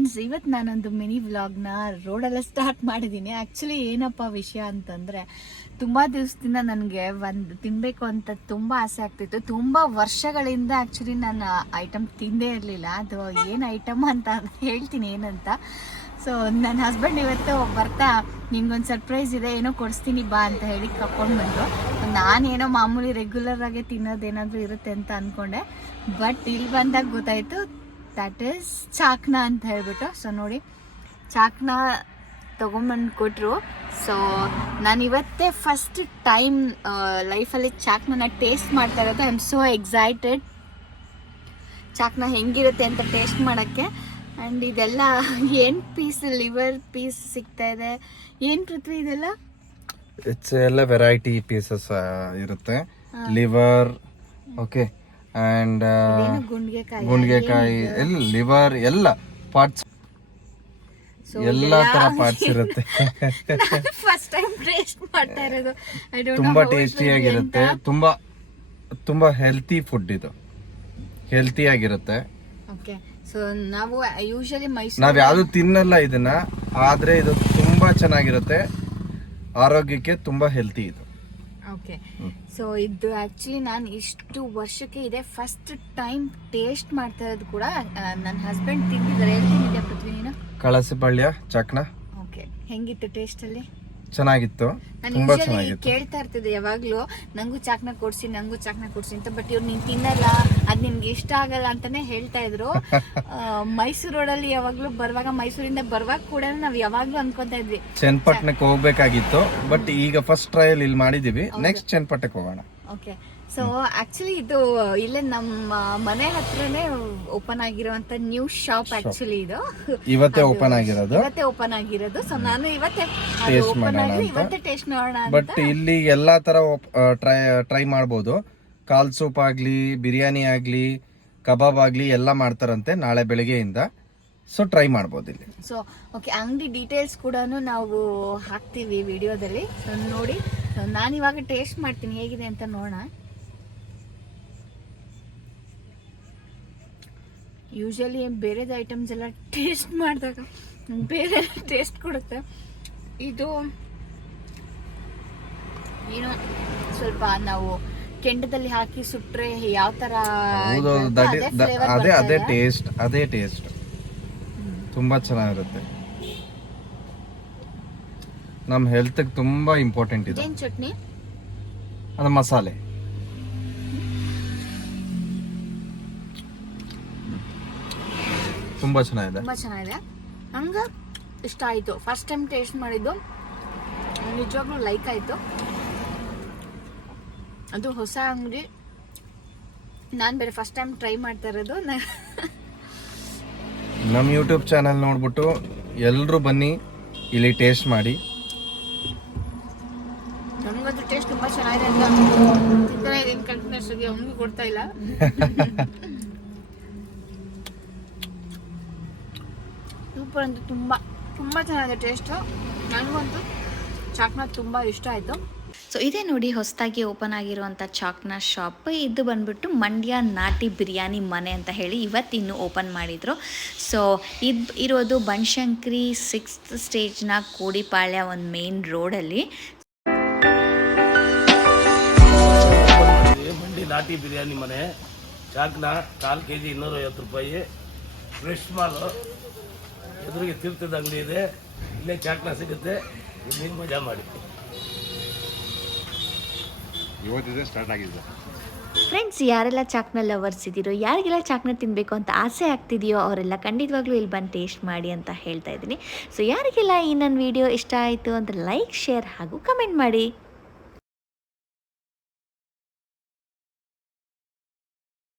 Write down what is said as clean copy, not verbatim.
Friends, ಇವತ್ತು ನಾನೊಂದು mini ವ್ಲಾಗ್ನ ರೋಡಲ್ಲೇ ಸ್ಟಾರ್ಟ್ ಮಾಡಿದ್ದೀನಿ. ಆ್ಯಕ್ಚುಲಿ ಏನಪ್ಪ ವಿಷಯ ಅಂತಂದರೆ, ತುಂಬ ದಿವಸದಿಂದ ನನಗೆ ಒಂದು ತಿನ್ನಬೇಕು ಅಂತ ತುಂಬ ಆಸೆ ಆಗ್ತಿತ್ತು. ತುಂಬ ವರ್ಷಗಳಿಂದ ಆ್ಯಕ್ಚುಲಿ ನಾನು ಐಟಮ್ ತಿಂದೇ ಇರಲಿಲ್ಲ. ಅದು ಏನು ಐಟಮ್ ಅಂತ ಹೇಳ್ತೀನಿ ಏನಂತ. ಸೊ ನನ್ನ ಹಸ್ಬೆಂಡ್ ಇವತ್ತು ಬರ್ತಾ ನಿಮ್ಗೊಂದು ಸರ್ಪ್ರೈಸ್ ಇದೆ, ಏನೋ ಕೊಡಿಸ್ತೀನಿ ಬಾ ಅಂತ ಹೇಳಿ ಕರ್ಕೊಂಡು ಬಂದರು. ನಾನೇನೋ ಮಾಮೂಲಿ ರೆಗ್ಯುಲರ್ ಆಗಿ ತಿನ್ನೋದೇನಾದರೂ ಇರುತ್ತೆ ಅಂತ ಅಂದ್ಕೊಂಡೆ. ಬಟ್ ಇಲ್ಲಿ ಬಂದಾಗ ಗೊತ್ತಾಯಿತು ದ್ಯಾಟ್ ಈಸ್ ಚಾಕ್ನ ಅಂತ ಹೇಳ್ಬಿಟ್ಟು. ಸೊ ನೋಡಿ, ಚಾಕ್ನ ತೊಗೊಂಬಂದು ಕೊಟ್ಟರು. ಸೊ ನಾನು ಇವತ್ತೇ ಫಸ್ಟ್ ಟೈಮ್ ಲೈಫಲ್ಲಿ ಚಾಕ್ನ ಟೇಸ್ಟ್ ಮಾಡ್ತಾ ಇರೋದು. ಐ ಆಮ್ ಸೋ ಎಕ್ಸೈಟೆಡ್ ಚಾಕ್ನ ಹೆಂಗಿರುತ್ತೆ ಅಂತ ಟೇಸ್ಟ್ ಮಾಡೋಕ್ಕೆ. ಆ್ಯಂಡ್ ಇದೆಲ್ಲ ಏನು ಪೀಸ್, ಲಿವರ್ ಪೀಸ್ ಸಿಗ್ತಾ ಇದೆ. ಏನು ಪೃಥ್ವಿ ಇದೆಲ್ಲ? ಇಟ್ಸ್ ಎಲ್ಲ ವೆರೈಟಿ ಪೀಸಸ್ ಇರುತ್ತೆ. ಲಿವರ್, ಓಕೆ, ಅಂಡ್ ಗುಂಡ್ಗೆಕಾಯಿ, ಎಲ್ಲ ಲಿವರ್, ಎಲ್ಲ ಪಾರ್ಟ್ಸ್, ಎಲ್ಲ ತರ ಪಾರ್ಟ್ಸ್ ಇರುತ್ತೆ. ಫಸ್ಟ್ ಟೈಮ್ ಟೇಸ್ಟ್ ಮಾಡ್ತಾ ಇರೋದು. ತುಂಬಾ ಟೇಸ್ಟಿಯಾಗಿರುತ್ತೆ. ತುಂಬಾ ತುಂಬಾ ಹೆಲ್ತಿ ಫುಡ್ ಇದು, ಹೆಲ್ತಿ ಆಗಿರುತ್ತೆ. ಓಕೆ, ಸೊ ನಾವು ಯೂಶಲಿ ನಾವ್ ಯಾವ್ದು ತಿನ್ನಲ್ಲ ಇದನ್ನ, ಆದ್ರೆ ಇದು ತುಂಬಾ ಚೆನ್ನಾಗಿರುತ್ತೆ, ಆರೋಗ್ಯಕ್ಕೆ ತುಂಬಾ ಹೆಲ್ತಿ ಇದು. ಓಕೆ, ಸೊ ಇದು ಆ್ಯಕ್ಚುಲಿ ನಾನು ಇಷ್ಟು ವರ್ಷಕ್ಕೆ ಇದೆ ಫಸ್ಟ್ ಟೈಮ್ ಟೇಸ್ಟ್ ಮಾಡ್ತಾ ಇರೋದು ಕೂಡ. ನನ್ನ ಹಸ್ಬೆಂಡ್ ತಿಂದಿದ್ದಾರೆ. ಹೇಳ್ತಿದ್ದೆ ಪೃಥ್ವಿ ನೀನು? ಕಳಸಪಳ್ಳಿಯ ಚಾಕ್ನ. ಓಕೆ, ಹೆಂಗಿತ್ತು ಟೇಸ್ಟಲ್ಲಿ? ಚೆನ್ನಾಗಿತ್ತು, ತುಂಬಾ ಚೆನ್ನಾಗಿತ್ತು. ಕೇಳ್ತಾ ಇರ್ತಿದ್ದೆ ಯಾವಾಗ್ಲೂ, ನಂಗೂ ಚಾಕ್ನ ಕೊಡ್ಸಿ ಅಂತ. ಬಟ್ ಇವ್ರು ನೀನ್ ತಿನ್ನಲ್ಲ, ಅದ್ ನಿಮ್ಗೆ ಇಷ್ಟ ಆಗಲ್ಲ ಅಂತಾನೆ ಹೇಳ್ತಾ ಇದ್ರು. ಮೈಸೂರು ರೋಡಲ್ಲಿ ಯಾವಾಗ್ಲೂ ಮೈಸೂರಿಂದ ಬರುವಾಗ ಕೂಡ ನಾವ್ ಯಾವಾಗ್ಲೂ ಅನ್ಕೊಂತಾ ಇದ್ವಿ ಚನ್ನಪಟ್ಟಣಕ್ಕೆ ಹೋಗ್ಬೇಕಾಗಿತ್ತು. ಬಟ್ ಈಗ ಫಸ್ಟ್ ಟ್ರಯಲ್ ಇಲ್ಲಿ ಮಾಡಿದೀವಿ, ನೆಕ್ಸ್ಟ್ ಚನ್ನಪಟ್ಟಣಕ್ಕೆ ಹೋಗೋಣ. ಓಕೆ, ಸೊ ಆಕ್ಚುಲಿ ಇದು ಇಲ್ಲೇ ನಮ್ಮ ಮನೆ ಹತ್ರನೇ ಓಪನ್ ಆಗಿರುವಂತ ನ್ಯೂ ಶಾಪ್. ಆಕ್ಚುಲಿ ಇದು ಇವತ್ತೇ ಓಪನ್ ಆಗಿರೋದು. ಸೊ ನಾನು ಇವತ್ತೇ ಟೇಸ್ಟ್ ಮಾಡೋಣ. ಬಟ್ ಇಲ್ಲಿ ಎಲ್ಲಾ ತರ ಟ್ರೈ ಮಾಡಬಹುದು. ಕಾಲ್ ಸೂಪ್ ಆಗ್ಲಿ, ಬಿರಿಯಾನಿ ಆಗ್ಲಿ, ಕಬಾಬ್ ಆಗ್ಲಿ ಎಲ್ಲ ಮಾಡ್ತಾರಂತೆ ನಾಳೆ ಬೆಳಿಗ್ಗೆಯಿಂದ. ಸೊ ಟ್ರೈ ಮಾಡಬಹುದು ಇಲ್ಲಿ. ಸೊ ಓಕೆ, ಅಂಗಡಿ ಡೀಟೇಲ್ಸ್ ಕೂಡ ನಾವು ಹಾಕ್ತೀವಿ ವಿಡಿಯೋದಲ್ಲಿ. ಸೊ ನೋಡಿ, ನಾನು ಇವಾಗ ಟೇಸ್ಟ್ ಮಾಡ್ತೀನಿ ಹೇಗಿದೆ ಅಂತ ನೋಡೋಣ. ಯೂಶಲಿ ಬೇರೆದ ಐಟಮ್ಸ್ ಎಲ್ಲ ಟೇಸ್ಟ್ ಮಾಡಿದಾಗ ಬೇರೆ ಟೇಸ್ಟ್ ಕೊಡುತ್ತೆ. ಇದು ಏನೋ ಸ್ವಲ್ಪ ನಾವು ಕೆಂಡದಲ್ಲಿ ಹಾಕಿ ಸುಟ್ರೆ ಯಾವ ತರ ಅದೇ ಟೇಸ್ಟ್ ತುಂಬಾ ಚೆನ್ನಾಗಿರುತ್ತೆ. ನಮ್ಮ ಹೆಲ್ತ್ ತುಂಬಾ ಇಂಪಾರ್ಟೆಂಟ್ ಇದೆ. ಏನ್ ಚಟ್ನಿ? ಅದು ಮಸಾಲೆ. ತುಂಬಾ ಚೆನ್ನಾಗಿದೆ. ನಂಗ ಇಷ್ಟ ಆಯ್ತು. ಫಸ್ಟ್ ಟೈಮ್ ಟೇಸ್ಟ್ ಮಾಡಿದ್ದು, ನಿಜವಾಗ್ಲೂ ಲೈಕ್ ಆಯ್ತು. ಅದು ಹೊಸ ಅಂಗಡಿ, ನಾನು ಬೇರೆ ಫಸ್ಟ್ ಟೈಮ್ ಟ್ರೈ ಮಾಡ್ತಾ ಇರೋದು. ನಮ್ಮ ಯೂಟ್ಯೂಬ್ ಚಾನಲ್ ನೋಡ್ಬಿಟ್ಟು ಎಲ್ಲರೂ ಬನ್ನಿ, ಇಲ್ಲಿ ಟೇಸ್ಟ್ ಮಾಡಿ. ನನಗಂತೂ ಟೇಸ್ಟ್ ತುಂಬಾ ಚೆನ್ನಾಗಿದೆ ಅಂತ ಇದೀನಿ. ಕಂಟಿನ್ಯೂಸ್ ಆಗಿ ಅವ್ನಿಗೂ ಕೊಡ್ತಾ ಇಲ್ಲ. ಸೂಪರ್ ಅಂತ, ತುಂಬಾ ತುಂಬಾ ಚೆನ್ನಾಗಿದೆ ಟೇಸ್ಟ್. ನನಗಂತೂ ಚಾಕ್ನ ತುಂಬಾ ಇಷ್ಟ ಆಯ್ತು. ಸೊ ಇದೇ ನೋಡಿ ಹೊಸದಾಗಿ ಓಪನ್ ಆಗಿರುವಂಥ ಚಾಕ್ನ ಶಾಪ್. ಇದು ಬಂದ್ಬಿಟ್ಟು ಮಂಡ್ಯ ನಾಟಿ ಬಿರಿಯಾನಿ ಮನೆ ಅಂತ ಹೇಳಿ ಇವತ್ತಿನ್ನು ಓಪನ್ ಮಾಡಿದರು. ಸೊ ಇದು ಇರೋದು ಬನಶಂಕರಿ 6th ಸ್ಟೇಜ್ನ ಕೋಡಿಪಾಳ್ಯ ಒಂದು ಮೇನ್ ರೋಡಲ್ಲಿ. ಮಂಡಿ ನಾಟಿ ಬಿರಿಯಾನಿ ಮನೆ. ಚಾಕ್ನ 4 kg 250 ರೂಪಾಯಿ. ಫ್ರೆಶ್ ಮಾಲು. ಎದುರಿಗೆ ತೀರ್ಥದ ಅಂಗಡಿ ಇದೆ, ಇಲ್ಲೇ ಚಾಕ್ನ ಸಿಗುತ್ತೆ. ಇಲ್ಲಿ ಮಜಾ ಮಾಡಿ. ಇವತ್ತಿದೆ ಸ್ಟಾರ್ಟ್ ಆಗಿದೆ. ಫ್ರೆಂಡ್ಸ್, ಯಾರೆಲ್ಲ ಚಾಕ್ನ ಲವರ್ಸ್ ಇದ್ದೀರೋ, ಯಾರಿಗೆಲ್ಲ ಚಾಕ್ನ ತಿನ್ನಬೇಕು ಅಂತ ಆಸೆ ಆಗ್ತಿದೆಯೋ ಅವರೆಲ್ಲ ಖಂಡಿತವಾಗ್ಲೂ ಇಲ್ಲಿ ಬಂದು ಟೇಸ್ಟ್ ಮಾಡಿ ಅಂತ ಹೇಳ್ತಾ ಇದ್ದೀನಿ. ಸೊ ಯಾರಿಗೆಲ್ಲ ಈ ನನ್ನ ವಿಡಿಯೋ ಇಷ್ಟ ಆಯಿತು ಅಂತ ಲೈಕ್, ಶೇರ್ ಹಾಗೂ ಕಮೆಂಟ್ ಮಾಡಿ.